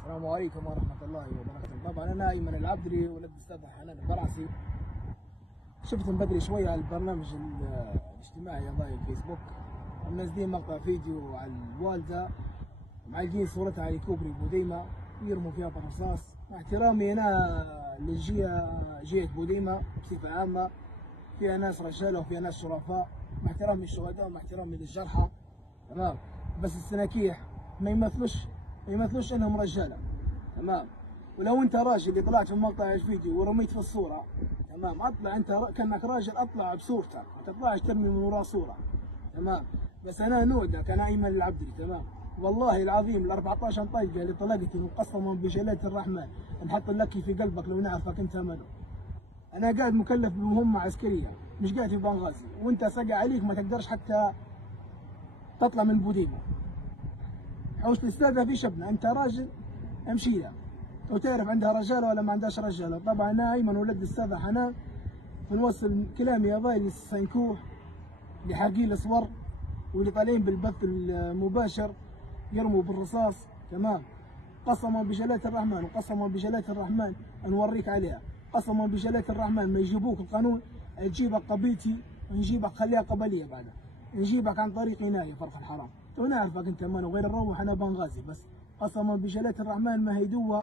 السلام عليكم ورحمة الله وبركاته. طبعا أنا أيمن العبدري ولد الأستاذة حنان البرعسي. شفت من بدري شوية على البرنامج الاجتماعي ضايع الفيسبوك، منزلين مقطع فيديو على الوالدة معلقين صورتها على كوبري بوديمة يرموا فيها بالرصاص. مع احترامي أنا جهة بوديمة بصفة عامة، فيها ناس رجالة وفيها ناس شرفاء، مع احترامي للشهداء ومع احترامي للجرحى، تمام. بس السناكيح ما يمثلوش انهم رجاله، تمام. ولو انت راجل اللي طلعت في مقطع الفيديو ورميت في الصوره، تمام، اطلع انت كانك راجل، اطلع بصورتك، ما تطلعش ترمي من وراء صوره، تمام. بس انا نودك، انا ايمن العبدري، تمام. والله العظيم ال 14 طلقه اللي طلقتهم وقسما بجلاله الرحمن نحط لك في قلبك لو نعرفك انت منو. انا قاعد مكلف بمهمه عسكريه، مش قاعد في بنغازي، وانت سقى عليك ما تقدرش حتى تطلع من بوديمه. حوش تستاذى في شبنا، انت راجل امشي لها وتعرف عندها رجاله ولا ما عندهاش رجاله. طبعا انا ايمن ولد الاستاذه حنان بنوصل كلامي هذا للسنكوح اللي حارقين الصور واللي طالعين بالبث المباشر يرموا بالرصاص، تمام. قسما بجلاله الرحمن وقسما بجلاله الرحمن نوريك عليها، قسما بجلاله الرحمن ما يجيبوك القانون تجيبك قبيلتي ونجيبك خليها قبليه بعدها، نجيبك عن طريق عنايه فرق الحرام. ونعرفك انت ما غير الروح، انا بنغازي بس قسما بجلاله الرحمن ما هيدوها.